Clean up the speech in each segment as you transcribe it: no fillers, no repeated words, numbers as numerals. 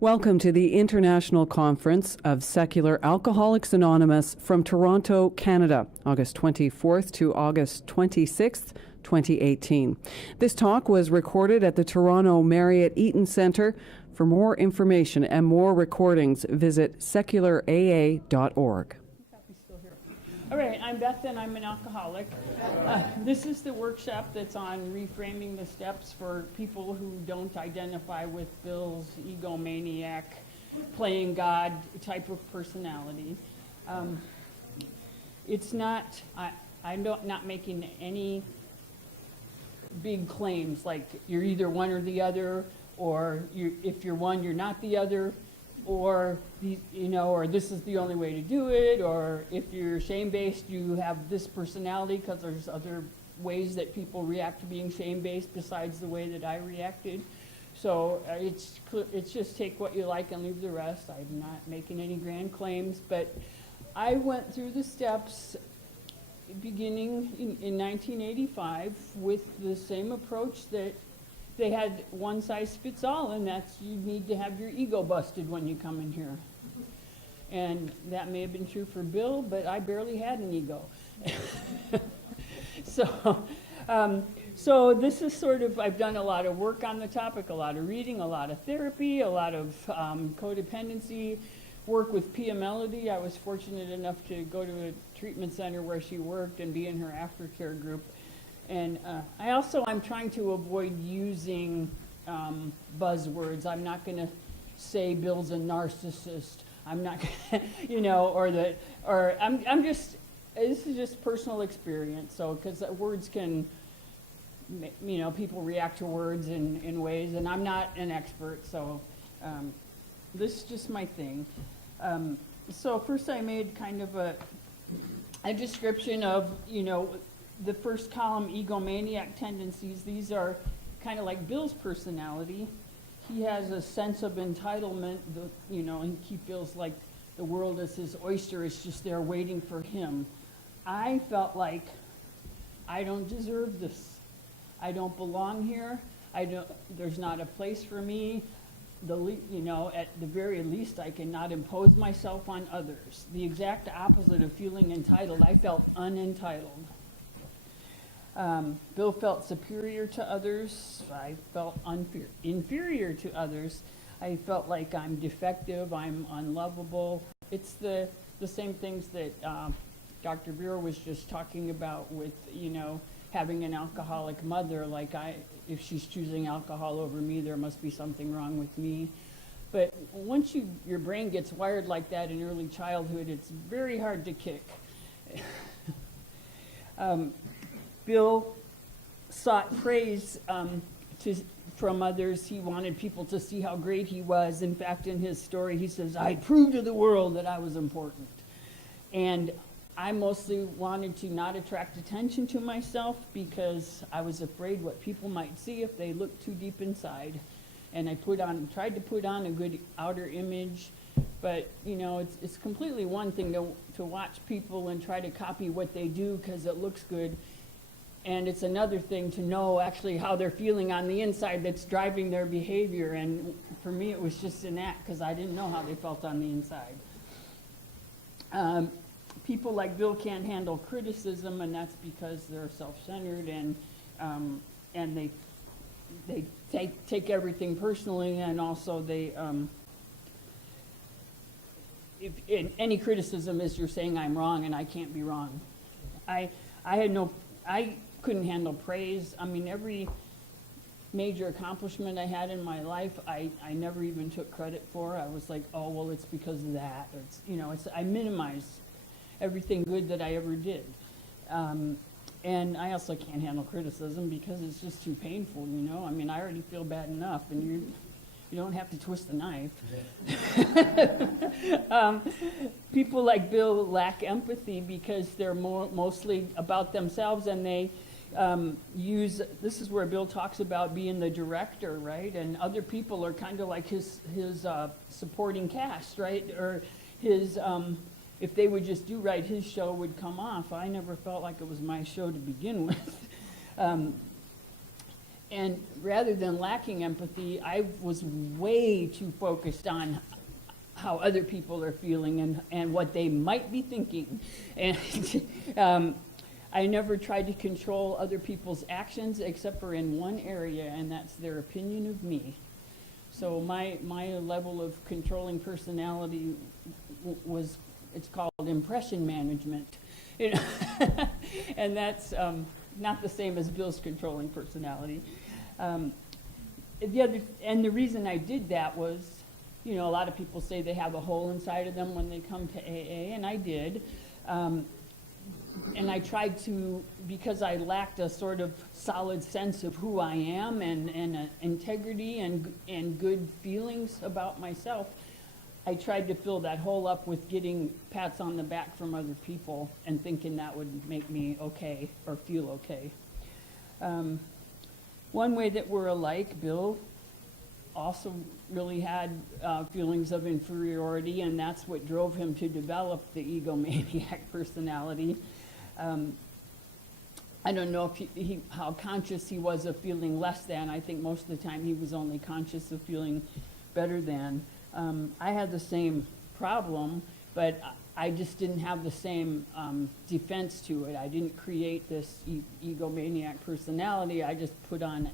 Welcome to the International Conference of Secular Alcoholics Anonymous from Toronto, Canada, August 24th to August 26th, 2018. This talk was recorded at the Toronto Marriott Eaton Centre. For more information and more recordings, visit seculara.org. All right, I'm Beth and I'm an alcoholic. This is the workshop that's on reframing the steps for people who don't identify with Bill's egomaniac, playing God type of personality. It's not, I'm not making any big claims like you're either one or the other, or if you're one, you're not the other, or or this is the only way to do it, or if you're shame-based, you have this personality, because there's other ways that people react to being shame-based besides the way that I reacted. So it's just take what you like and leave the rest. I'm not making any grand claims, but I went through the steps beginning in 1985 with the same approach that they had one size fits all, and that's you need to have your ego busted when you come in here. And that may have been true for Bill, but I barely had an ego. So this is sort of, I've done a lot of work on the topic, a lot of reading, a lot of therapy, a lot of codependency, work with Pia Melody. I was fortunate enough to go to a treatment center where she worked and be in her aftercare group. And I'm trying to avoid using buzzwords. I'm not going to say Bill's a narcissist. I'm not going to, I'm just, this is just personal experience. So, because words can, people react to words in ways, and I'm not an expert, so this is just my thing. So first I made kind of a description of, the first column, egomaniac tendencies. These are kind of like Bill's personality. He has a sense of entitlement, and he feels like the world is his oyster, is just there waiting for him. I felt like I don't deserve this. I don't belong here. There's not a place for me. At the very least, I cannot impose myself on others. The exact opposite of feeling entitled. I felt unentitled. Bill felt superior to others. I felt inferior to others. I felt like I'm defective, I'm unlovable. It's the same things that Dr. Vera was just talking about with, having an alcoholic mother. Like if she's choosing alcohol over me, there must be something wrong with me. But once your brain gets wired like that in early childhood, it's very hard to kick. Bill sought praise from others. He wanted people to see how great he was. In fact, in his story, he says, I proved to the world that I was important. And I mostly wanted to not attract attention to myself because I was afraid what people might see if they looked too deep inside. And I tried to put on a good outer image. But, it's completely one thing to watch people and try to copy what they do because it looks good. And it's another thing to know actually how they're feeling on the inside that's driving their behavior. And for me, it was just an act because I didn't know how they felt on the inside. People like Bill can't handle criticism, and that's because they're self-centered and they take everything personally, and also if any criticism is you're saying I'm wrong and I can't be wrong. I couldn't handle praise. I mean, every major accomplishment I had in my life, I never even took credit for. I was like, oh, well, it's because of that. I minimized everything good that I ever did. And I also can't handle criticism because it's just too painful, I mean, I already feel bad enough, and you don't have to twist the knife. People like Bill lack empathy because they're mostly about themselves, and they this is where Bill talks about being the director, right? And other people are kind of like his supporting cast, right? Or his, if they would just do right, his show would come off. I never felt like it was my show to begin with. And rather than lacking empathy, I was way too focused on how other people are feeling and what they might be thinking. And I never tried to control other people's actions except for in one area, and that's their opinion of me. So my level of controlling personality was, it's called impression management. You know? And that's not the same as Bill's controlling personality. The reason I did that was, you know, a lot of people say they have a hole inside of them when they come to AA, and I did. And I tried to, because I lacked a sort of solid sense of who I am and integrity and good feelings about myself, I tried to fill that hole up with getting pats on the back from other people and thinking that would make me okay or feel okay. One way that we're alike, Bill also really had feelings of inferiority, and that's what drove him to develop the egomaniac personality. I don't know if how conscious he was of feeling less than. I think most of the time he was only conscious of feeling better than. I had the same problem, but I just didn't have the same defense to it. I didn't create this egomaniac personality. I just put on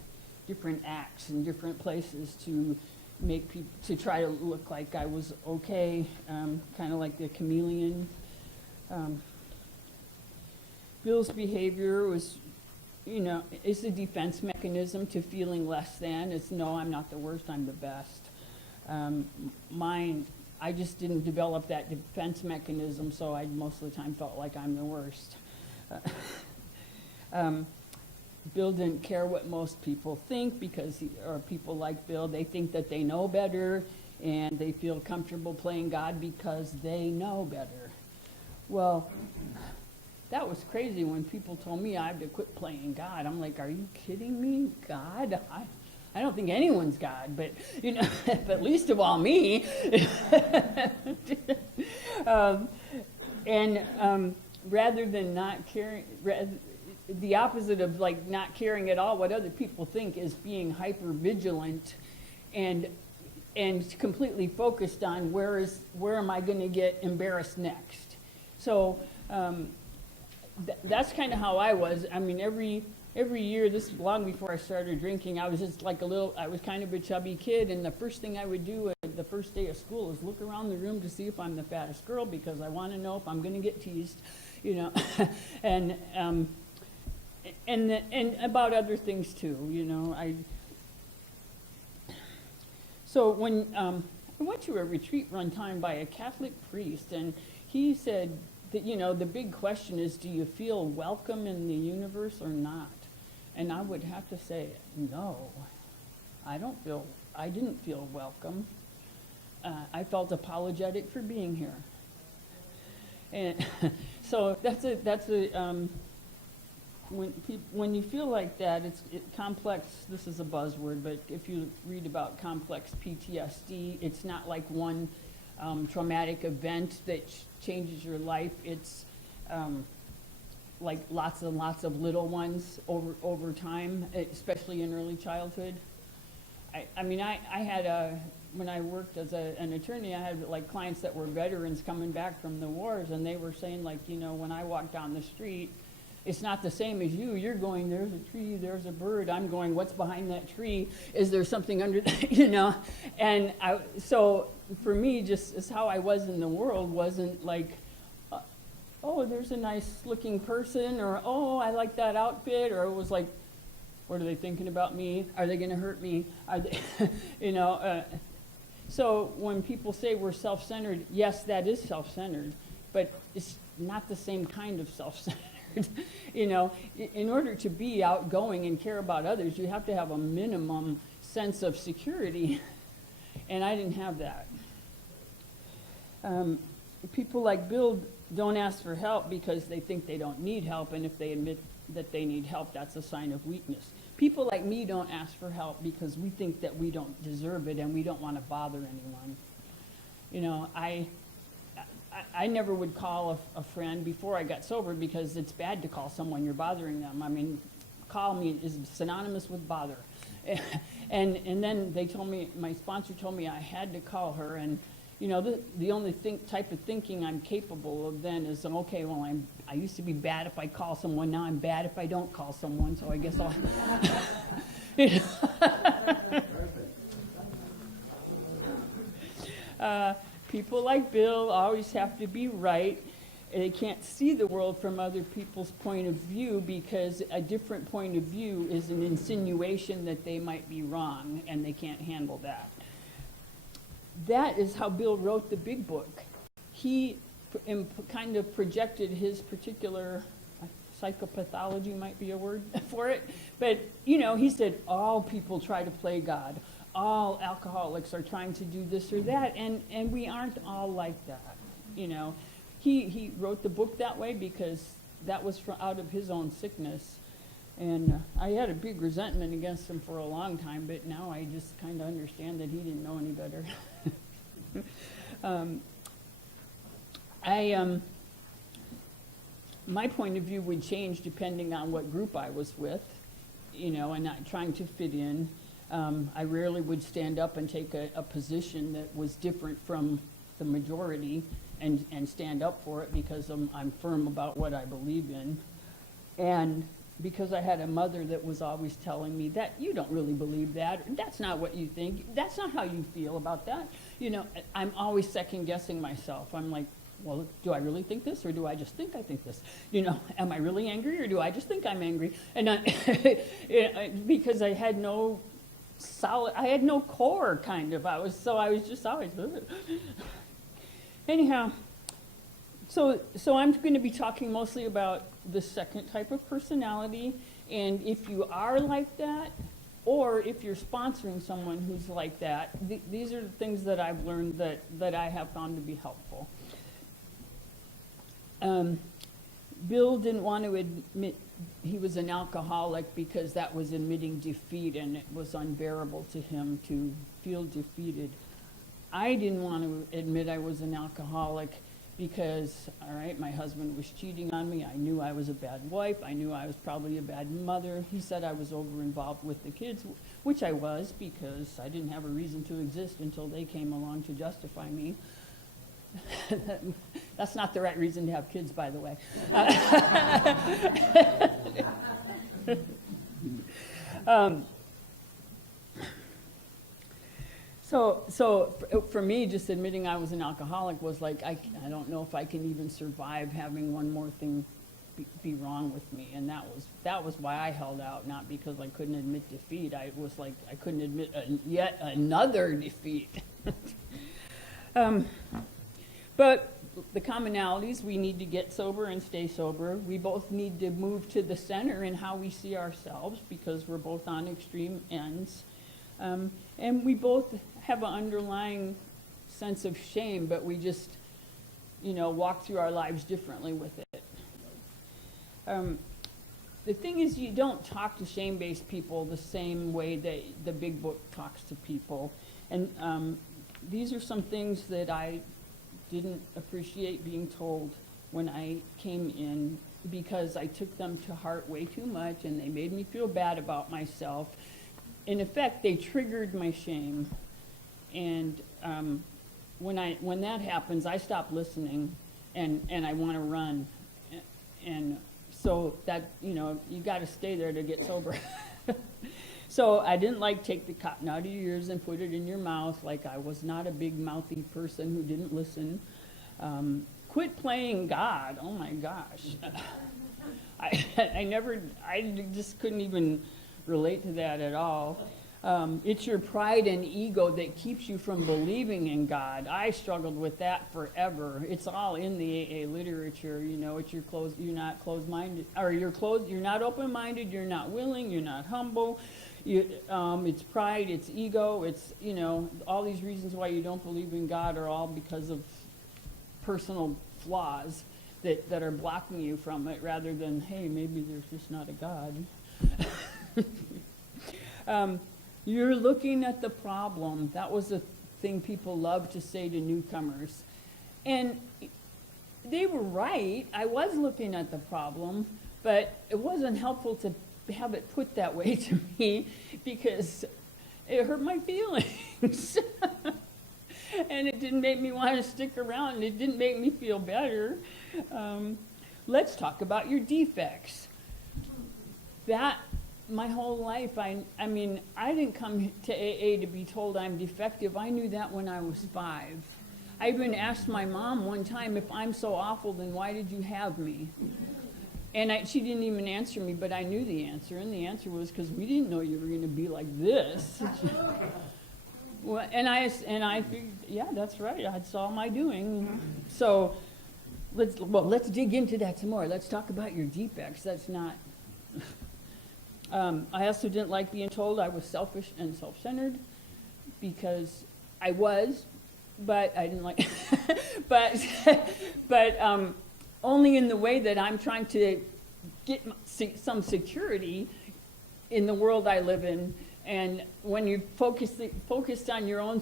different acts in different places to make people, to try to look like I was okay, kind of like the chameleon. Bill's behavior was, you know, it's a defense mechanism to feeling less than. It's no, I'm not the worst, I'm the best. Mine, I just didn't develop that defense mechanism, so I most of the time felt like I'm the worst. Bill didn't care what most people think because, or people like Bill, they think that they know better and they feel comfortable playing God because they know better. Well, that was crazy when people told me I had to quit playing God. I'm like, are you kidding me? God? I don't think anyone's God, but, you know, but least of all me. Rather than not caring, the opposite of like not caring at all what other people think is being hyper vigilant and completely focused on where am I going to get embarrassed next. So that's kind of how I was. I mean, every year, this is long before I started drinking, I was just like I was kind of a chubby kid, and the first thing I would do the first day of school is look around the room to see if I'm the fattest girl, because I want to know if I'm going to get teased, you know, and about other things too, you know. So when I went to a retreat one time by a Catholic priest, and he said that, you know, the big question is, do you feel welcome in the universe or not? And I would have to say, no, I didn't feel welcome. I felt apologetic for being here. And so when you feel like that, it's complex. This is a buzzword, but if you read about complex PTSD, it's not like one traumatic event that changes your life. It's like lots and lots of little ones over time, especially in early childhood. I mean, I had when I worked as an attorney, I had like clients that were veterans coming back from the wars, and they were saying, like, you know, when I walk down the street, it's not the same as you. You're going, there's a tree, there's a bird. I'm going, what's behind that tree? Is there something under that, you know? And so for me, just as how I was in the world wasn't like, oh, there's a nice looking person, or, oh, I like that outfit, or it was like, what are they thinking about me? Are they gonna hurt me? Are they, you know? So when people say we're self-centered, yes, that is self-centered, but it's not the same kind of self-centered. You know, in order to be outgoing and care about others, you have to have a minimum sense of security, and I didn't have that. People like Bill don't ask for help because they think they don't need help, and if they admit that they need help, that's a sign of weakness. People like me don't ask for help because we think that we don't deserve it and we don't want to bother anyone. You know, I never would call a friend before I got sober because it's bad to call someone you're bothering them. I mean, call me is synonymous with bother. And then they told me, my sponsor told me I had to call her, and you know, the only type of thinking I'm capable of then is, okay, well, I used to be bad if I call someone, now I'm bad if I don't call someone, so I guess I'll... People like Bill always have to be right. They can't see the world from other people's point of view, because a different point of view is an insinuation that they might be wrong, and they can't handle that. That is how Bill wrote the big book. He kind of projected his particular psychopathology, might be a word for it, but you know, he said all people try to play God. All alcoholics are trying to do this or that, and we aren't all like that, you know. He wrote the book that way because that was out of his own sickness. And I had a big resentment against him for a long time, but now I just kind of understand that he didn't know any better. My point of view would change depending on what group I was with, you know, and not trying to fit in. I rarely would stand up and take a position that was different from the majority and stand up for it, because I'm firm about what I believe in. And because I had a mother that was always telling me that you don't really believe that, that's not what you think, that's not how you feel about that. You know, I'm always second guessing myself. I'm like, well, do I really think this, or do I just think I think this? You know, am I really angry, or do I just think I'm angry? And because I had no core, kind of. I was just always, anyhow. So I'm going to be talking mostly about the second type of personality, and if you are like that, or if you're sponsoring someone who's like that, these are the things that I've learned that I have found to be helpful. Bill didn't want to admit he was an alcoholic because that was admitting defeat, and it was unbearable to him to feel defeated. I didn't want to admit I was an alcoholic because, all right, my husband was cheating on me. I knew I was a bad wife. I knew I was probably a bad mother. He said I was over-involved with the kids, which I was, because I didn't have a reason to exist until they came along to justify me. That's not the right reason to have kids, by the way. So for me, just admitting I was an alcoholic was like, I don't know if I can even survive having one more thing be wrong with me. And that was why I held out, not because I couldn't admit defeat. I was like, I couldn't admit yet another defeat. But the commonalities, we need to get sober and stay sober. We both need to move to the center in how we see ourselves, because we're both on extreme ends. And we both have an underlying sense of shame, but we just, you know, walk through our lives differently with it. The thing is, you don't talk to shame-based people the same way that the big book talks to people. And these are some things that I didn't appreciate being told when I came in, because I took them to heart way too much, and they made me feel bad about myself. In effect, they triggered my shame. And when that happens, I stop listening, and I want to run. And so that, you know, you got to stay there to get sober. So I didn't take the cotton out of your ears and put it in your mouth. Like, I was not a big mouthy person who didn't listen. Quit playing God. Oh my gosh. I just couldn't even relate to that at all. It's your pride and ego that keeps you from believing in God. I struggled with that forever. It's all in the AA literature. You know, it's you're not closed-minded, or you're not open-minded, you're not willing, you're not humble. It's pride, it's ego, it's, you know, all these reasons why you don't believe in God are all because of personal flaws that are blocking you from it, rather than, hey, maybe there's just not a God. You're looking at the problem. That was a thing people love to say to newcomers. And they were right. I was looking at the problem, but it wasn't helpful to have it put that way to me because it hurt my feelings. And it didn't make me want to stick around. It didn't make me feel better. Let's talk about your defects. That, my whole life, I mean, I didn't come to AA to be told I'm defective. I knew that when I was 5. I even asked my mom one time, if I'm so awful, then why did you have me? And she didn't even answer me, but I knew the answer. And the answer was because we didn't know you were going to be like this. Well, and I figured, yeah, that's right. That's all my doing. So let's dig into that some more. Let's talk about your defects. That's not. I also didn't like being told I was selfish and self-centered because I was, but I didn't like. but only in the way that I'm trying to get some security in the world I live in. And when you're focused on your own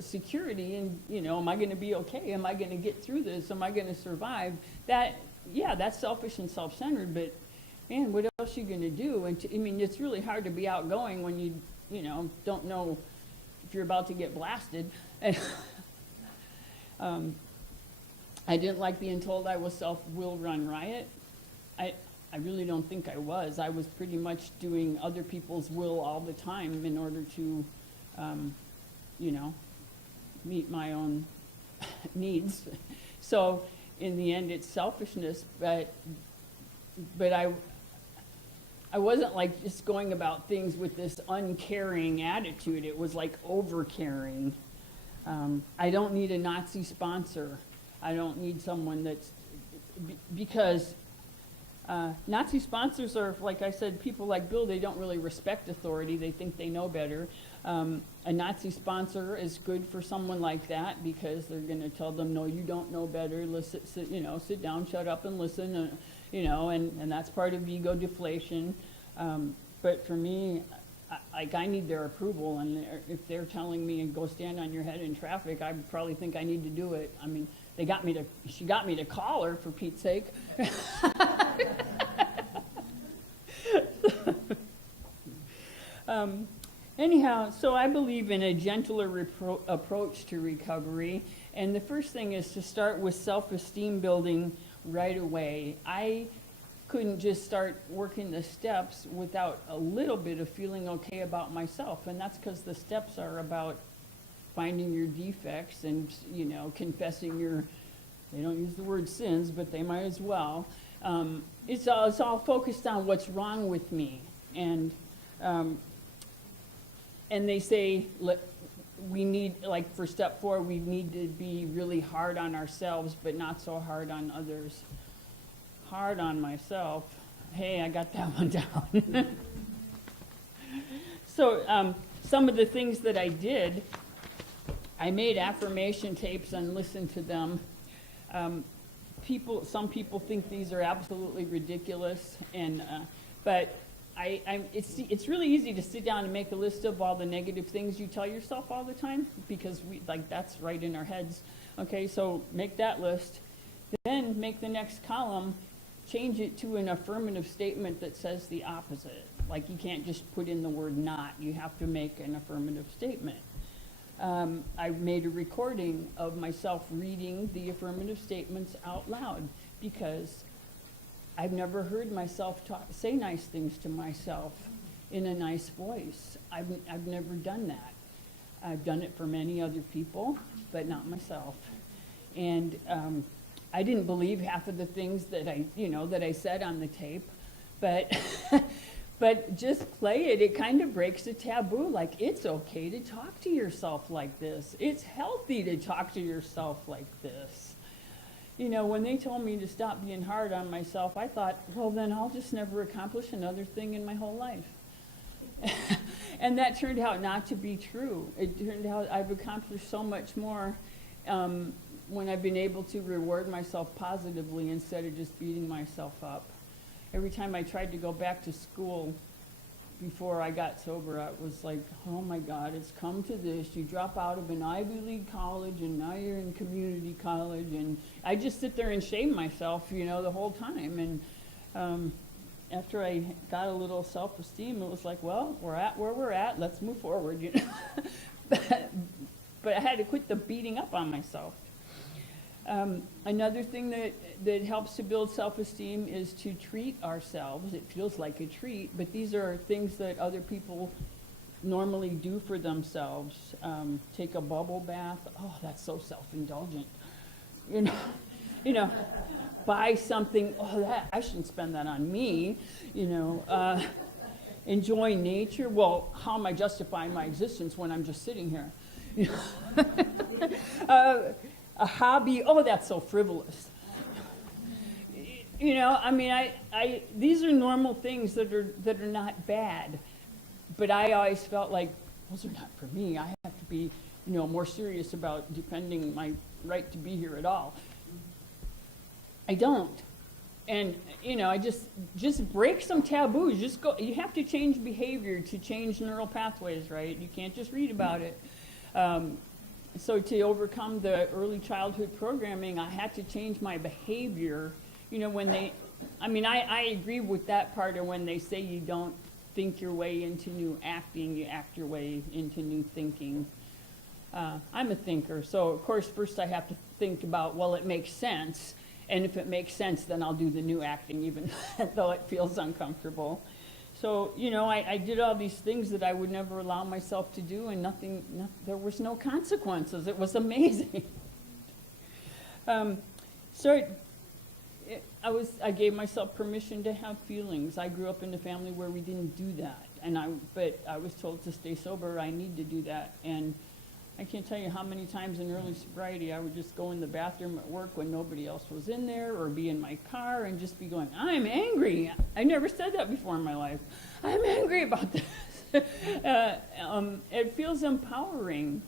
security and, you know, am I going to be okay? Am I going to get through this? Am I going to survive? That's selfish and self-centered, but man, what else are you going to do? And I mean, it's really hard to be outgoing when you don't know if you're about to get blasted. I didn't like being told I was will run riot. I really don't think I was. I was pretty much doing other people's will all the time in order to, meet my own needs. So in the end, it's selfishness, but I wasn't like just going about things with this uncaring attitude. It was like over-caring. I don't need a Nazi sponsor. I don't need someone that's, because Nazi sponsors are, like I said, people like Bill, they don't really respect authority. They think they know better. A Nazi sponsor is good for someone like that because they're going to tell them, no, you don't know better. Listen, sit down, shut up, and listen. And that's part of ego deflation. But for me, I need their approval, and if they're telling me and go stand on your head in traffic, I probably think I need to do it. I mean, she got me to call her, for Pete's sake. Anyhow, so I believe in a gentler approach to recovery, and the first thing is to start with self-esteem building right away. I couldn't just start working the steps without a little bit of feeling okay about myself, and that's because the steps are about finding your defects and, confessing they don't use the word sins, but they might as well. It's all focused on what's wrong with me. And they say, we need, like for step 4, we need to be really hard on ourselves, but not so hard on others. Hard on myself. Hey, I got that one down. So some of the things that I did, I made affirmation tapes and listened to them. Some people think these are absolutely ridiculous, but it's really easy to sit down and make a list of all the negative things you tell yourself all the time, because that's right in our heads. Okay, so make that list. Then make the next column, change it to an affirmative statement that says the opposite. Like, you can't just put in the word not, you have to make an affirmative statement. I made a recording of myself reading the affirmative statements out loud, because I've never heard myself say nice things to myself in a nice voice. I've never done that. I've done it for many other people, but not myself. And I didn't believe half of the things that I said on the tape, but but just play it. It kind of breaks a taboo. Like, it's okay to talk to yourself like this. It's healthy to talk to yourself like this. When they told me to stop being hard on myself, I thought, well, then I'll just never accomplish another thing in my whole life. And that turned out not to be true. It turned out I've accomplished so much more when I've been able to reward myself positively instead of just beating myself up. Every time I tried to go back to school before I got sober, I was like, oh my God, it's come to this. You drop out of an Ivy League college and now you're in community college. And I just sit there and shame myself, the whole time. after I got a little self-esteem, it was like, well, we're at where we're at, let's move forward, you know. But I had to quit the beating up on myself. Another thing that helps to build self-esteem is to treat ourselves. It feels like a treat, but these are things that other people normally do for themselves. Take a bubble bath. Oh, that's so self-indulgent. You know, buy something. Oh, I shouldn't spend that on me. You know, enjoy nature. Well, how am I justifying my existence when I'm just sitting here? You know? A hobby. Oh, that's so frivolous. You know, I mean, these are normal things that are not bad, but I always felt like those are not for me. I have to be, you know, more serious about defending my right to be here at all. I don't, and you know, I just break some taboos. Just go. You have to change behavior to change neural pathways, right? You can't just read about it. So to overcome the early childhood programming, I had to change my behavior. You know, when I agree with that part of when they say you don't think your way into new acting, you act your way into new thinking. I'm a thinker, so of course first I have to think about, well, it makes sense, and if it makes sense, then I'll do the new acting even though it feels uncomfortable. So, you know, I did all these things that I would never allow myself to do, and there was no consequences. It was amazing. I gave myself permission to have feelings. I grew up in a family where we didn't do that, but I was told to stay sober. I need to do that, and I can't tell you how many times in early sobriety I would just go in the bathroom at work when nobody else was in there, or be in my car and just be going, I'm angry. I never said that before in my life. I'm angry about this. It feels empowering.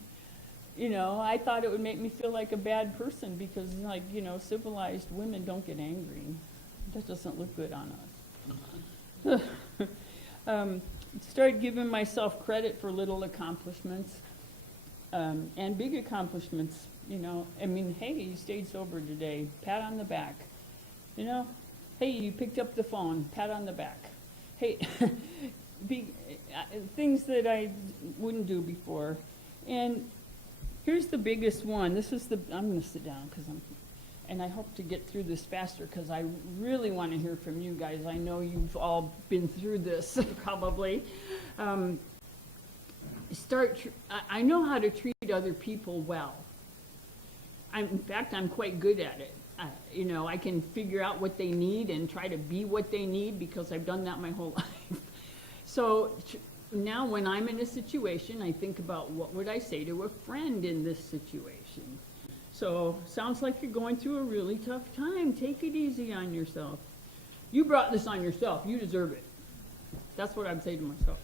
You know, I thought it would make me feel like a bad person because, like, you know, civilized women don't get angry. That doesn't look good on us. Started giving myself credit for little accomplishments. And big accomplishments, you know. I mean, hey, you stayed sober today, pat on the back. You know, hey, you picked up the phone, pat on the back. Hey, things that I wouldn't do before. And here's the biggest one. I'm going to sit down and I hope to get through this faster because I really want to hear from you guys. I know you've all been through this probably. I know how to treat other people well. In fact, I'm quite good at it. You know, I can figure out what they need and try to be what they need because I've done that my whole life. So now when I'm in a situation, I think about what would I say to a friend in this situation. So sounds like you're going through a really tough time. Take it easy on yourself. You brought this on yourself. You deserve it. That's what I'd say to myself.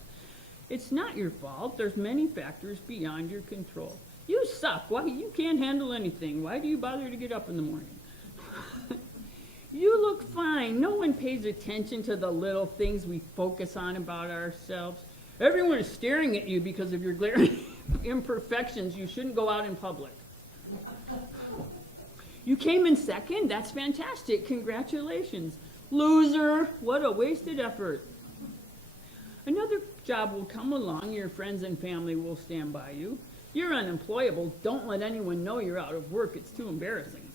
It's not your fault. There's many factors beyond your control. You suck. Why? You can't handle anything. Why do you bother to get up in the morning? You look fine. No one pays attention to the little things we focus on about ourselves. Everyone is staring at you because of your glaring imperfections. You shouldn't go out in public. You came in second? That's fantastic. Congratulations. Loser. What a wasted effort. Another job will come along. Your friends and family will stand by you. You're unemployable. Don't let anyone know you're out of work. It's too embarrassing.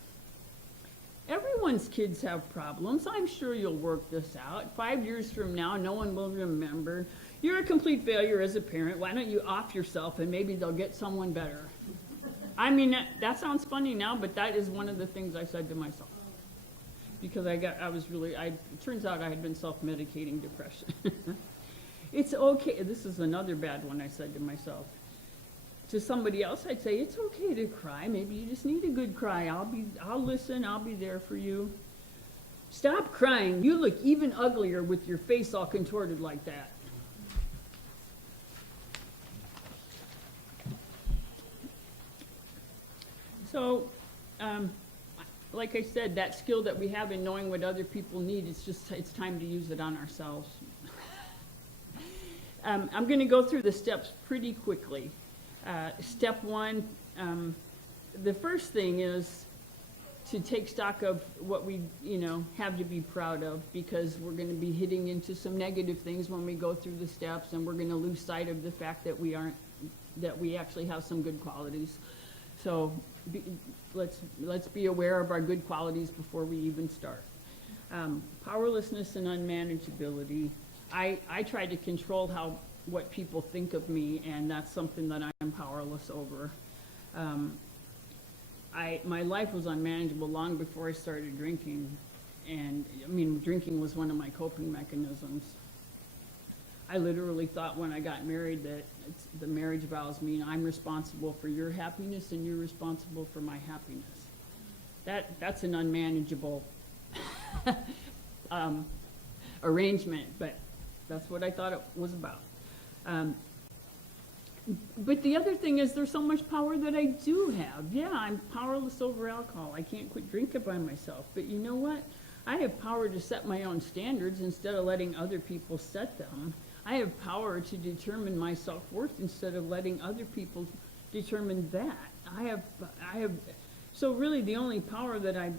Everyone's kids have problems. I'm sure you'll work this out. 5 years from now, no one will remember. You're a complete failure as a parent. Why don't you off yourself and maybe they'll get someone better? I mean, that sounds funny now, but that is one of the things I said to myself. Because it turns out I had been self-medicating depression. It's okay. This is another bad one I said to myself. To somebody else, I'd say, it's okay to cry. Maybe you just need a good cry. I'll listen. I'll be there for you. Stop crying. You look even uglier with your face all contorted like that. So, like I said, that skill that we have in knowing what other people need, it's time to use it on ourselves. I'm going to go through the steps pretty quickly. Step one, the first thing is to take stock of what we, have to be proud of, because we're going to be hitting into some negative things when we go through the steps, and we're going to lose sight of the fact that we actually have some good qualities. So let's be aware of our good qualities before we even start. Powerlessness and unmanageability. I try to control what people think of me, and that's something that I'm powerless over. My life was unmanageable long before I started drinking, and drinking was one of my coping mechanisms. I literally thought when I got married that the marriage vows mean I'm responsible for your happiness and you're responsible for my happiness. That's an unmanageable arrangement, but that's what I thought it was about. But the other thing is there's so much power that I do have. Yeah, I'm powerless over alcohol. I can't quit drinking by myself. But you know what? I have power to set my own standards instead of letting other people set them. I have power to determine my self-worth instead of letting other people determine that. So really the only power that I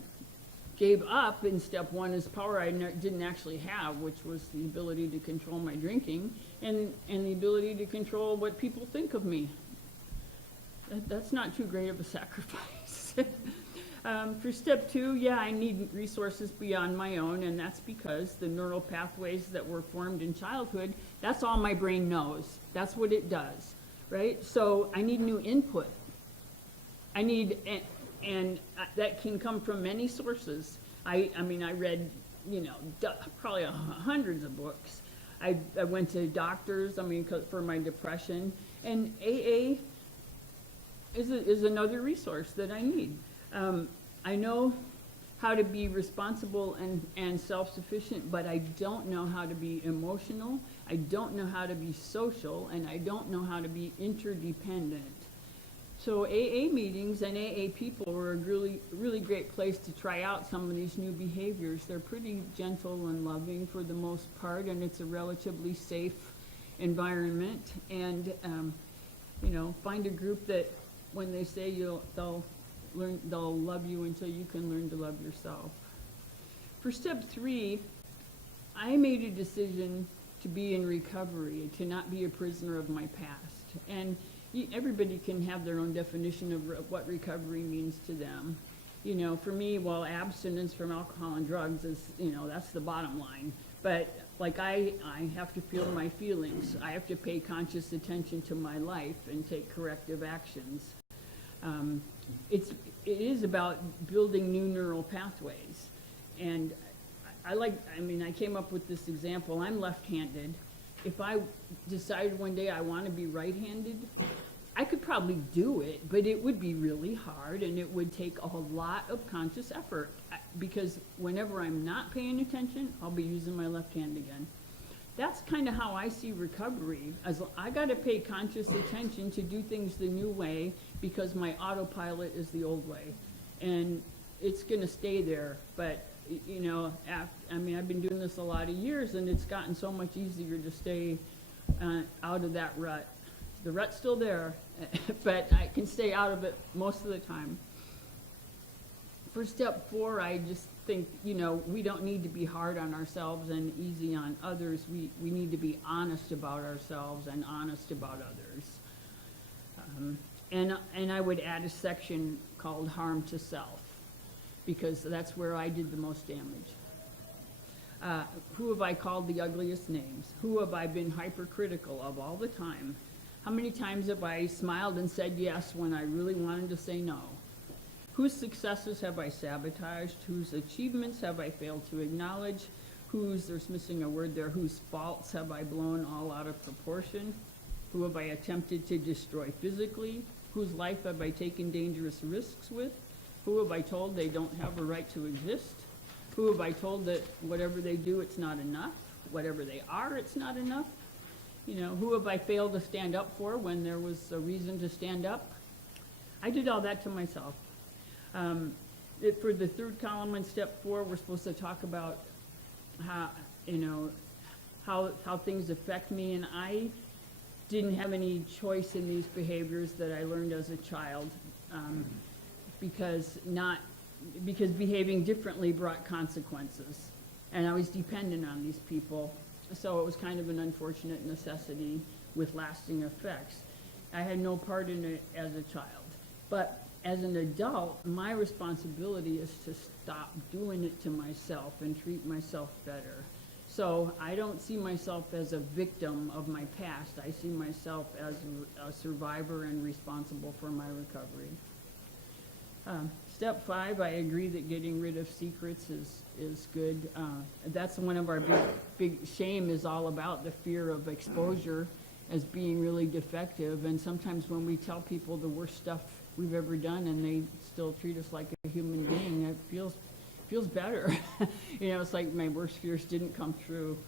gave up in step one is power I didn't actually have, which was the ability to control my drinking and the ability to control what people think of me. That's not too great of a sacrifice. For step two, I need resources beyond my own, and that's because the neural pathways that were formed in childhood, that's all my brain knows. That's what it does, right? So I need new input. And that can come from many sources. I read, probably hundreds of books. I went to doctors, for my depression, and AA is another resource that I need. I know how to be responsible and self-sufficient, but I don't know how to be emotional, I don't know how to be social, and I don't know how to be interdependent. So AA meetings and AA people are a really, really great place to try out some of these new behaviors. They're pretty gentle and loving for the most part, and it's a relatively safe environment. And, find a group that when they say they'll love you until you can learn to love yourself. For step three, I made a decision to be in recovery, to not be a prisoner of my past. And everybody can have their own definition of what recovery means to them. For me, abstinence from alcohol and drugs is, that's the bottom line. But I have to feel my feelings. I have to pay conscious attention to my life and take corrective actions. It is about building new neural pathways. And I came up with this example. I'm left-handed. If I decide one day I want to be right-handed, I could probably do it, but it would be really hard and it would take a lot of conscious effort, because whenever I'm not paying attention, I'll be using my left hand again. That's kind of how I see recovery. I got to pay conscious attention to do things the new way, because my autopilot is the old way, and it's going to stay there. But I've been doing this a lot of years, and it's gotten so much easier to stay out of that rut. The rut's still there, but I can stay out of it most of the time. For step four, I just think, we don't need to be hard on ourselves and easy on others. We need to be honest about ourselves and honest about others. And I would add a section called harm to self, because that's where I did the most damage. Who have I called the ugliest names? Who have I been hypercritical of all the time? How many times have I smiled and said yes when I really wanted to say no? Whose successes have I sabotaged? Whose achievements have I failed to acknowledge? There's missing a word there, whose faults have I blown all out of proportion? Who have I attempted to destroy physically? Whose life have I taken dangerous risks with? Who have I told they don't have a right to exist? Who have I told that whatever they do, it's not enough? Whatever they are, it's not enough? Who have I failed to stand up for when there was a reason to stand up? I did all that to myself. For the third column in step four, we're supposed to talk about how things affect me, and I didn't have any choice in these behaviors that I learned as a child, because because behaving differently brought consequences. And I was dependent on these people. So it was kind of an unfortunate necessity with lasting effects. I had no part in it as a child. But as an adult, my responsibility is to stop doing it to myself and treat myself better. So I don't see myself as a victim of my past. I see myself as a survivor and responsible for my recovery. Step 5, I agree that getting rid of secrets is good. That's one of our big shame is all about, the fear of exposure as being really defective. And sometimes when we tell people the worst stuff we've ever done and they still treat us like a human being, it feels better. You know, it's like my worst fears didn't come true.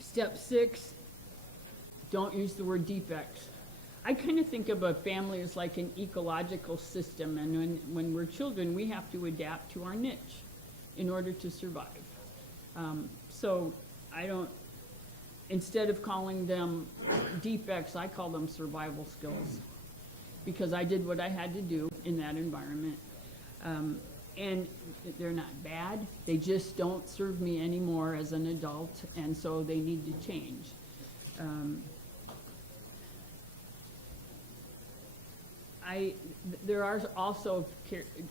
Step 6, don't use the word defects. I kind of think of a family as like an ecological system, and when we're children, we have to adapt to our niche in order to survive. So I don't, instead of calling them defects, I call them survival skills, because I did what I had to do in that environment. And they're not bad, they just don't serve me anymore as an adult, and so they need to change. There are also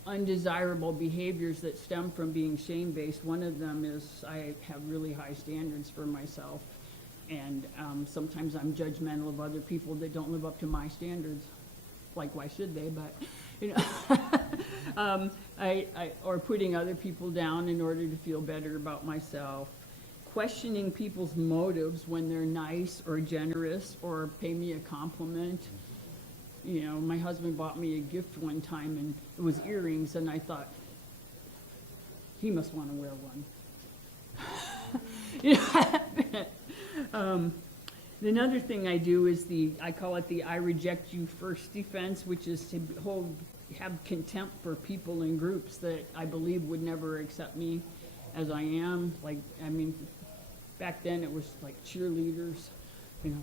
undesirable behaviors that stem from being shame-based. One of them is I have really high standards for myself, and sometimes I'm judgmental of other people that don't live up to my standards. Like, why should they? But, you know, or putting other people down in order to feel better about myself. Questioning people's motives when they're nice or generous or pay me a compliment. You know, my husband bought me a gift one time, and it was earrings, and I thought, he must want to wear one. Another thing I do is I call it the I reject you first defense, which is to have contempt for people in groups that I believe would never accept me as I am. Like, I mean, back then it was like cheerleaders, you know.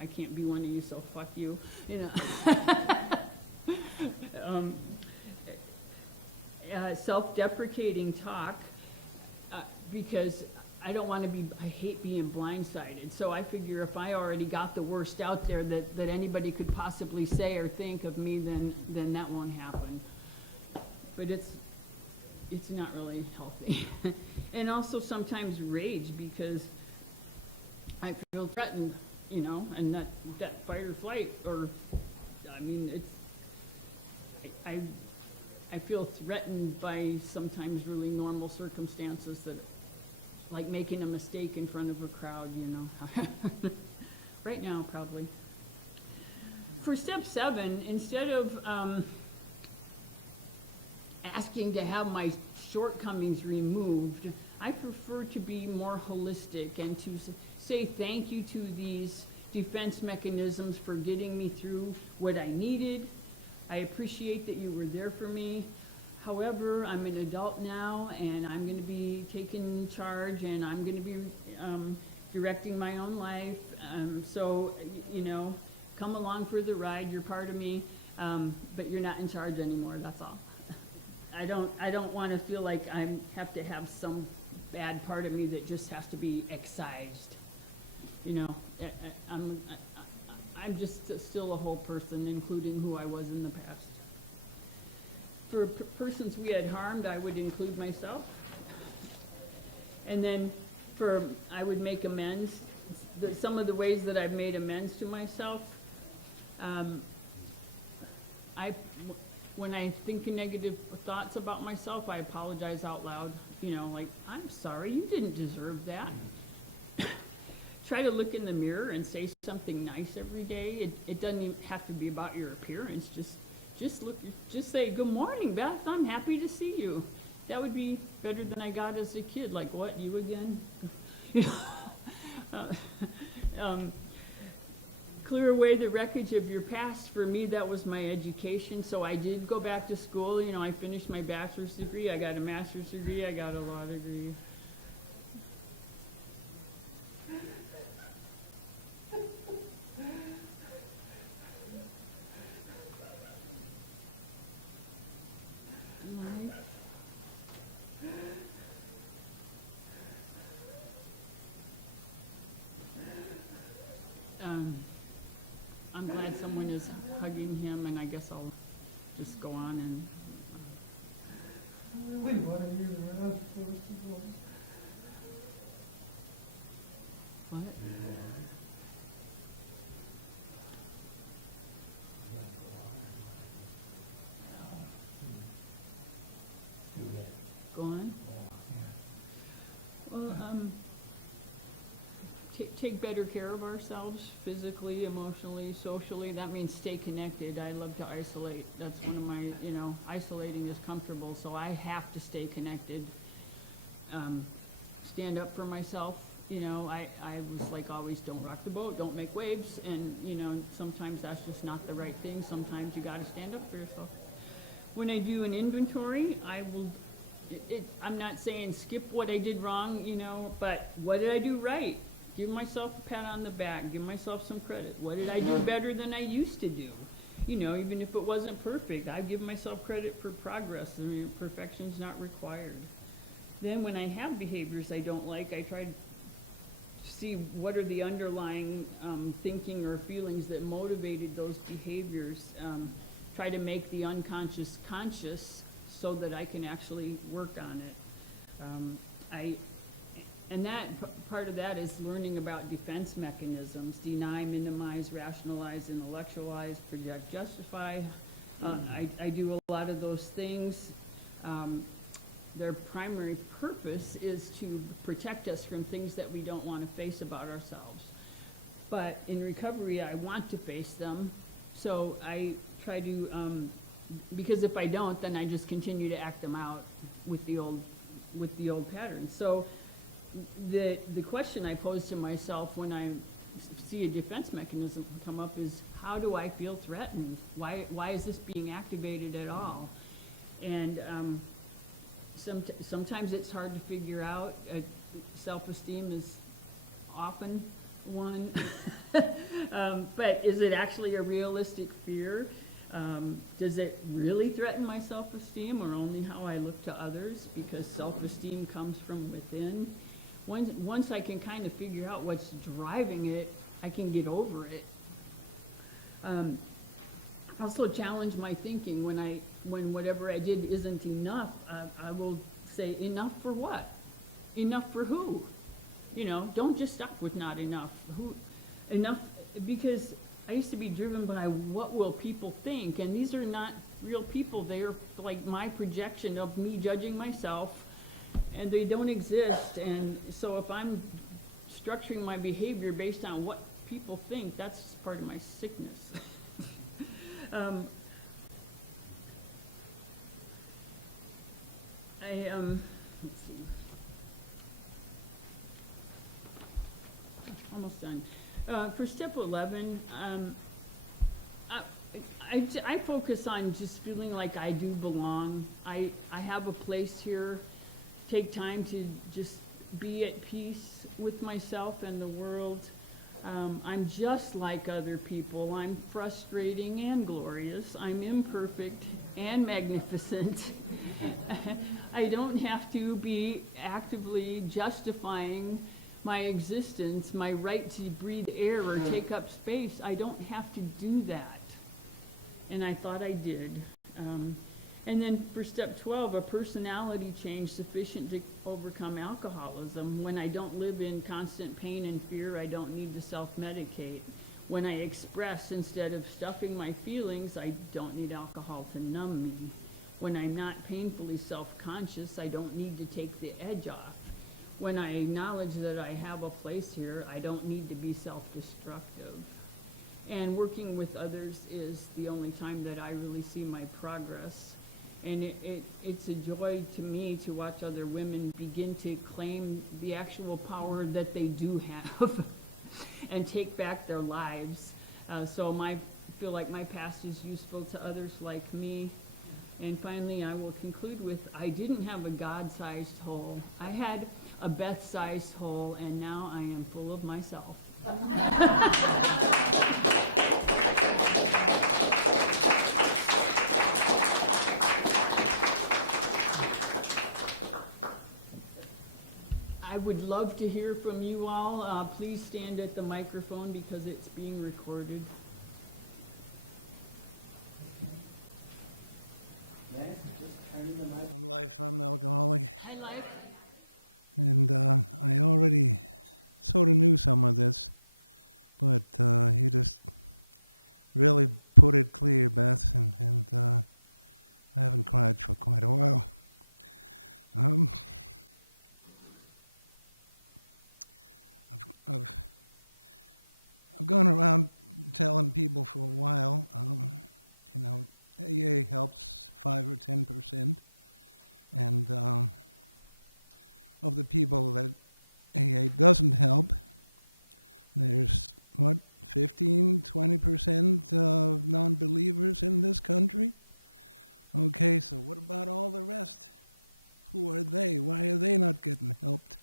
I can't be one of you, so fuck you, you know. Self-deprecating talk, because I hate being blindsided. So I figure if I already got the worst out there that anybody could possibly say or think of me, then that won't happen. But it's not really healthy. And also sometimes rage, because I feel threatened, you know, and that fight or flight, or, I mean, I feel threatened by sometimes really normal circumstances, that, like making a mistake in front of a crowd, you know. Right now, probably. For step 7, instead of asking to have my shortcomings removed, I prefer to be more holistic and to say thank you to these defense mechanisms for getting me through what I needed. I appreciate that you were there for me. However, I'm an adult now, and I'm going to be taking charge, and I'm going to be directing my own life. So, you know, come along for the ride. You're part of me, but you're not in charge anymore. That's all. I don't want to feel like I have to have some bad part of me that just has to be excised. You know, I'm just still a whole person, including who I was in the past. For persons we had harmed, I would include myself. And then I would make amends. Some of the ways that I've made amends to myself, when I think negative thoughts about myself, I apologize out loud. You know, like, I'm sorry, you didn't deserve that. Try to look in the mirror and say something nice every day. It doesn't even have to be about your appearance. Just say, good morning, Beth, I'm happy to see you. That would be better than I got as a kid. Like, what, you again? Clear away the wreckage of your past. For me, that was my education. So I did go back to school. You know, I finished my bachelor's degree. I got a master's degree. I got a law degree. just go on and. What? Go on. Well, take better care of ourselves physically, emotionally, socially. That means stay connected. I love to isolate. That's one of my, isolating is comfortable, so I have to stay connected. Stand up for myself. I was like always, don't rock the boat, don't make waves, and sometimes that's just not the right thing. Sometimes you got to stand up for yourself. When I do an inventory, I'm not saying skip what I did wrong, but what did I do right? Give myself a pat on the back, give myself some credit. What did I do better than I used to do? Even if it wasn't perfect, I give myself credit for progress. Perfection's not required. Then when I have behaviors I don't like, I try to see what are the underlying thinking or feelings that motivated those behaviors. Try to make the unconscious conscious so that I can actually work on it. And that part of that is learning about defense mechanisms: deny, minimize, rationalize, intellectualize, project, justify. I do a lot of those things. Their primary purpose is to protect us from things that we don't want to face about ourselves. But in recovery, I want to face them, so I try to, because if I don't, then I just continue to act them out with the old patterns. So the question I pose to myself when I see a defense mechanism come up is, how do I feel threatened? Why is this being activated at all? And sometimes it's hard to figure out. Self-esteem is often one. But is it actually a realistic fear? Does it really threaten my self-esteem, or only how I look to others? Because self-esteem comes from within. Once I can kind of figure out what's driving it, I can get over it. Also challenge my thinking. When whatever I did isn't enough, I will say, enough for what? Enough for who? Don't just stop with not enough. Who? Enough, because I used to be driven by what will people think, and these are not real people. They are like my projection of me judging myself, and they don't exist. And so if I'm structuring my behavior based on what people think, that's part of my sickness. Let's see. Almost done. For step 11, I focus on just feeling like I do belong. I have a place here. Take time to just be at peace with myself and the world. I'm just like other people. I'm frustrating and glorious. I'm imperfect and magnificent. I don't have to be actively justifying my existence, my right to breathe air or take up space. I don't have to do that. And I thought I did. And then for step 12, a personality change sufficient to overcome alcoholism. When I don't live in constant pain and fear, I don't need to self-medicate. When I express instead of stuffing my feelings, I don't need alcohol to numb me. When I'm not painfully self-conscious, I don't need to take the edge off. When I acknowledge that I have a place here, I don't need to be self-destructive. And working with others is the only time that I really see my progress. And it's a joy to me to watch other women begin to claim the actual power that they do have and take back their lives. So I feel like my past is useful to others like me. And finally, I will conclude with, I didn't have a God-sized hole. I had a Beth-sized hole, and now I am full of myself. I would love to hear from you all. Please stand at the microphone because it's being recorded. I'm Life, I'm an alcoholic. And I already sort of knew some of this, but you just really put it clear, Beth, and I haven't cried for quite a while. I've gone around telling people for a while, AA helps 5 or 10%, and of the people that AA doesn't help, there's 15, 20% of non-believers in this country? Okay, so what about all the rest? Who are they? Why are they not getting helped?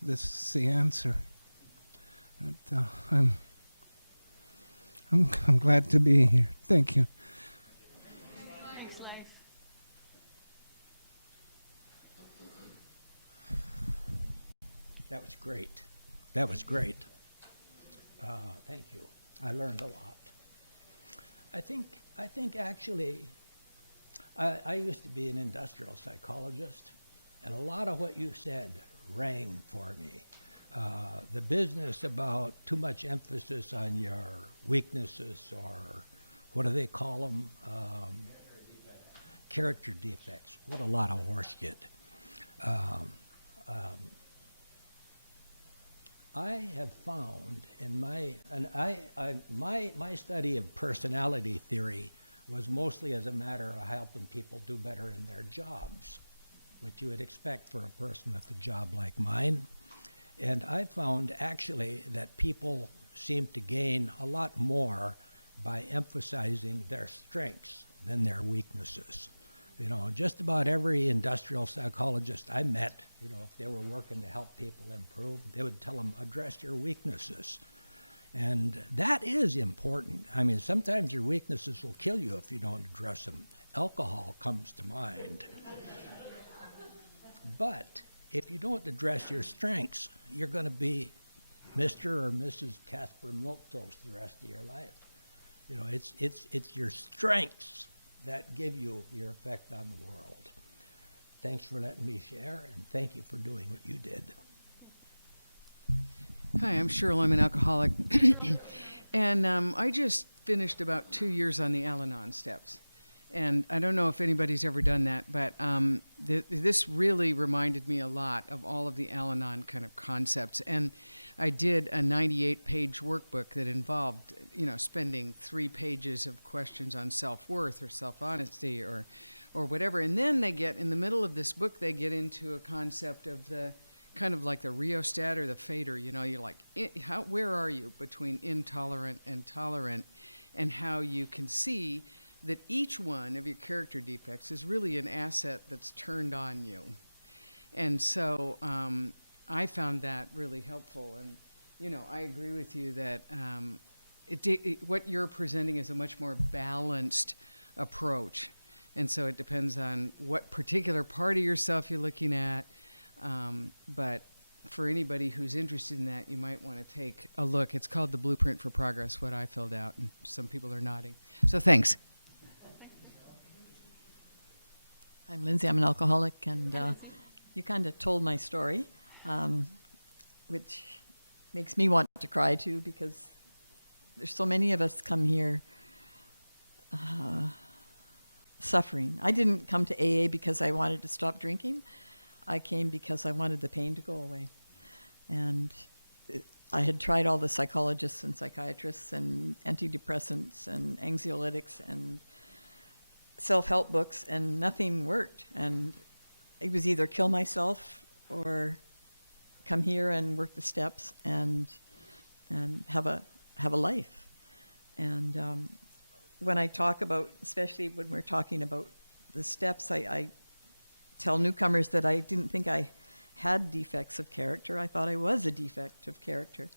This is the answer. But, I'm glad to be here. Thank you. Thanks, Life. That was great. That was great. Thank you. I learned a lot. I think actually, I used to be an industrial psychologist, and a lot of what you said rang for me. The business about too much emphasis on your weaknesses, or what do they call them? Character defects. What a lot of horseshit. I have found in my study of personality theory was mostly as a matter of helping people do better in their jobs, what you would expect for a person with a job like mine. And I found actually that people seem to gain a lot more by emphasizing their strengths than their weaknesses. You know, just about every industrial psychologist I met, you know, if they were working to help people improve, they would tell them, address your weaknesses. And that is important. I mean, sometimes your weaknesses will kill you if you don't address them. Alcohol comes to mind. But if you don't address your strengths, you're going to be Mr. or Mrs. Casper Milquetoast the rest of your life. You know, it's your strengths that give you your effect on the world. Thanks for letting me share, and thank you for doing what you did. Hi, I'm Cheryl. I'm an alcoholic. And I just finished about 2 years on the Al-Anon steps. And I don't know if anybody's ever done that, but this really reminded me a lot of all of the Al-Anon kind of concepts. And I did a 98-page workbook that involved, you know, spending 3 pages of questions on self-worth or self-honesty or whatever. And then they get, in the middle of this book, they get into a concept of the kind of like the rheostat or the fader. You know, you're like, where are you between intolerant and tolerant, and how you can see that each one of your character defects is really an asset that's turned on you. And so I found that really helpful. And, you know, I agree with you that what you're presenting is a much more balanced approach. And so it depends on what particular part of yourself you're looking at. But for anybody who's interested in that, you might want to take a look. It's called The Blueprint for Progress, what I filled out, and some people are nodding. So thanks. I'm Lindsay. I'm an alcoholic, and you kind of told my story, which makes me want to cry too, because there's so many of us come here suffering. I didn't come to AA because I wanted to stop drinking. I came because I wanted the pain to go away. And I had tried all the psychologists and psychiatrists and antidepressants and anxiolytics and self-help books, and nothing worked. And it was either kill myself or come here and work the steps and have a life. And when I talk about, especially when we're talking about the steps, I tell newcomers that I didn't think I had defects of character. I thought I was a defect of character.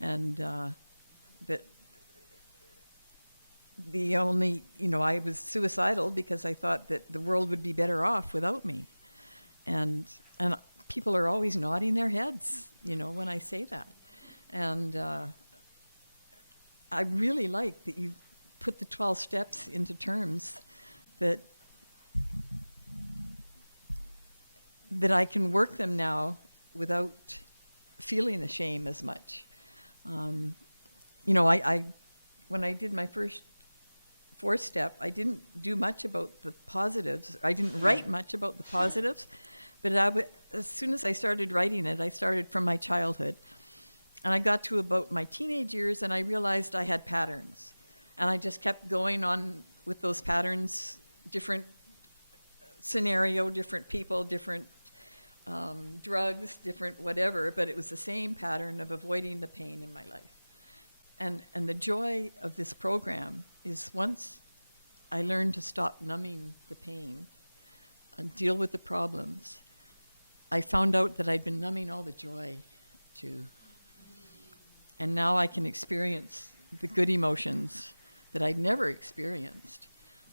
And that the only, I was suicidal because I thought that the world would be better off without me. And people are always nodding their heads, when I say that. And I really like that you put the 12 steps into terms that that I can work them now without feeling the shame as much. You know, I when I did my first 4th step, I didn't do much about the positives. I didn't write much about the positives, but as soon as I started writing it, I started from my childhood. And I got to about my teenage years, and I realized I had patterns. And I just kept going on with those patterns, different scenario, different people, different drugs, different whatever, but it was the same pattern of avoiding the pain in my life. And the joy of this program is once I learned to stop numbing the pain and deal with the problems, I found out that I'd been numbing all the joy too. And now I can experience the good emotions that I'd never experienced,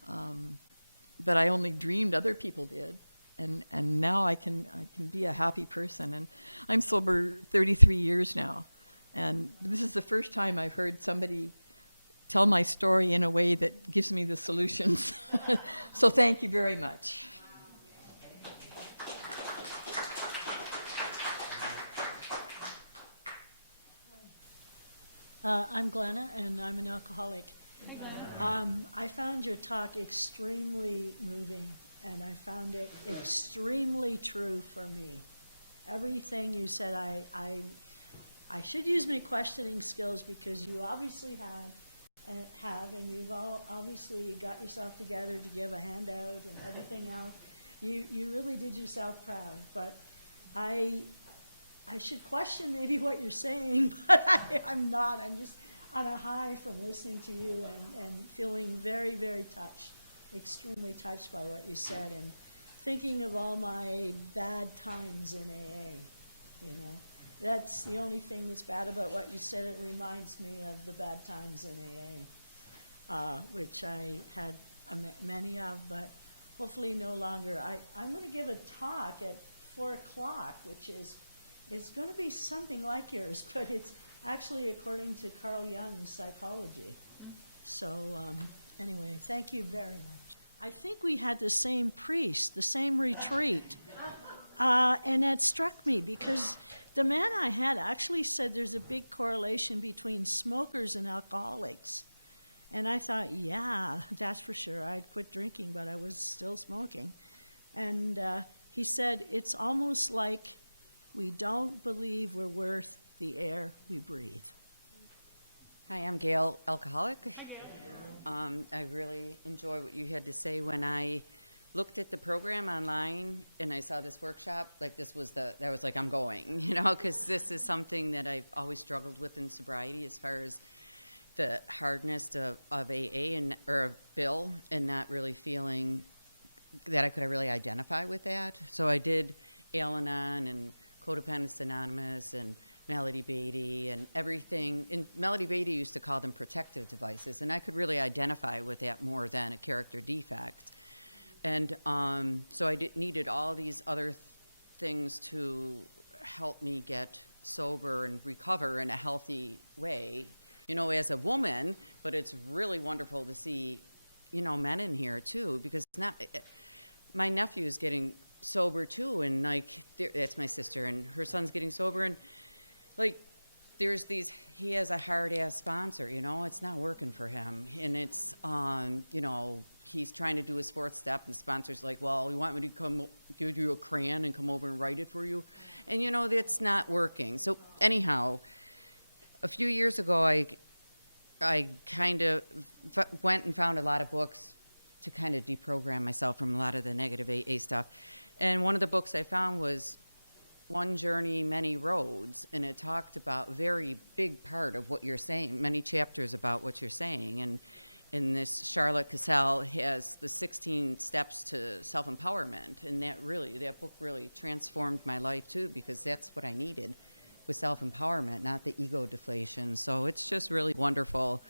that I only dreamed other people did. And now I can be a happy person. And I'm sober 33 years now. And this is the first time I've heard somebody tell my story in a way that gives me the solutions. So thank you very much. I'm Glenna, and I'm an alcoholic. Hi, Glenna. I found your talk extremely moving, and I found it extremely true for me. Everything you said, I should use my questioning skills because you obviously have, and you've all obviously got yourself together to give a handout and everything else. You really did yourself proud, but I should question maybe what you're saying, but I'm not. I'm just on a high from listening to you and feeling very, very touched, extremely touched by what you said, and thinking of all my bad times in AA, you know. That's the only thing that's bad about what you said. It reminds me of the bad times in AA, which I had many of, but hopefully no longer. I'm going to give a talk at 4 o'clock, which is it's going to be something like yours, but it's actually according to Carl Jung's psychology. So anyway, thank you very much. I think we had the same priest, the same retreat, and that struck me because the man I had actually said there's a big correlation between smokers and alcoholics. And I thought, yeah, that's for sure. I'd quit drinking, but I was still smoking. And he said, it's almost like we don't believe we're worth the air we breathe. Hi, I'm Gail, alcoholic. Hi, Gail. I really enjoy what you had to say. When I looked at the program online and I saw this workshop, like that was like, I'm going, you know, because this is something that I've always struggled with in sobriety as far as the hardness of AA or of Bill, and not really feeling that I could really identify with that. So I did Al-Anon and Codependence Anonymous and Melody Beatty and everything. And Melody Beatty used to call them protective devices, and I could really identify with that more than a character defect. And so I needed all these other things to help me get sober and recover in a healthy way, you know, as a woman. But it's really wonderful to see, you know, men in here too, because my nephew is getting sober too, and like that's my sister, and her son's getting sober, and like he has a hard ass sponsor, you know, it's not working for him, and it's you know, he's trying to do his 4th step, and the sponsor's like, well, you want me to come give you a crayon and come over and write it for you? And, you know, that's not working. So anyhow, a few years ago, I kind of went and found a lot of books to kind of deprogram myself from a lot of the negative AA stuff. And one of the books I found was One Journey, Many Roads, and it talked about a very big part of what you're saying, many chapters about what you're saying. And in this, Charlotte Cassell has the 16 steps to self-empowerment, and that book really transformed my life too, because that's what I needed with self-empowerment, not the ego deflation. So it's just really wonderful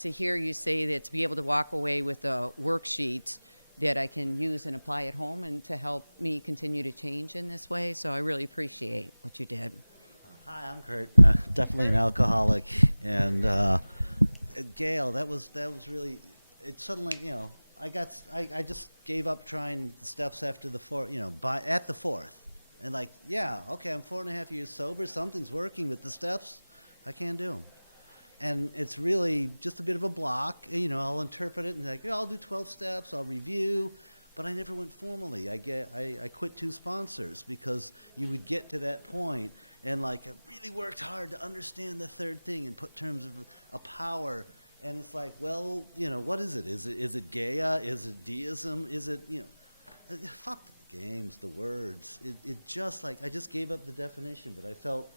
to hear you say that, to be able to walk away with a worksheet that I can use and apply at home and to help me continue to change in this way. So I really appreciate what you did. Hi, I'm Kurt. Definitely an alcoholic, and Gail, that was really. It suddenly, you know, I just gave up trying the steps after the 4th. You know, at the 4th, And like, yeah, okay, I'm 4.5 years sober, something's working, but the steps, I can't do them. And it's really just a bit of a block. You know, I'll interpret it and like, yeah, I'll do 12 steps, I'll review, but I never went formally. I quit 2 sponsors because you would get to that point and like I really worked hard to understand the third thing and put terms of a power. And it's like, well, you know, what is it? Is it Gaia? Is it deism? Is it, you know, fuck the games, the words. It just like, I just gave up the definition, but I felt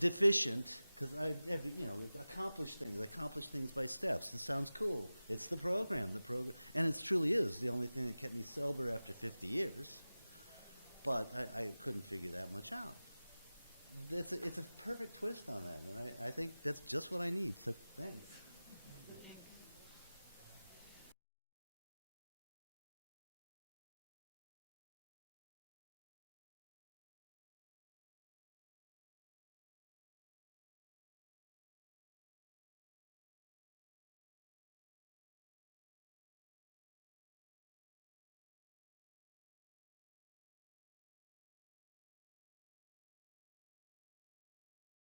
deficient because I, you know, accomplish things by steps. This sounds cool. It's the program, and it truly is the only thing that kept me sober after 50 years. But I couldn't figure that much out. It's a perfect twist on that, and I think that's just what I need. So thanks.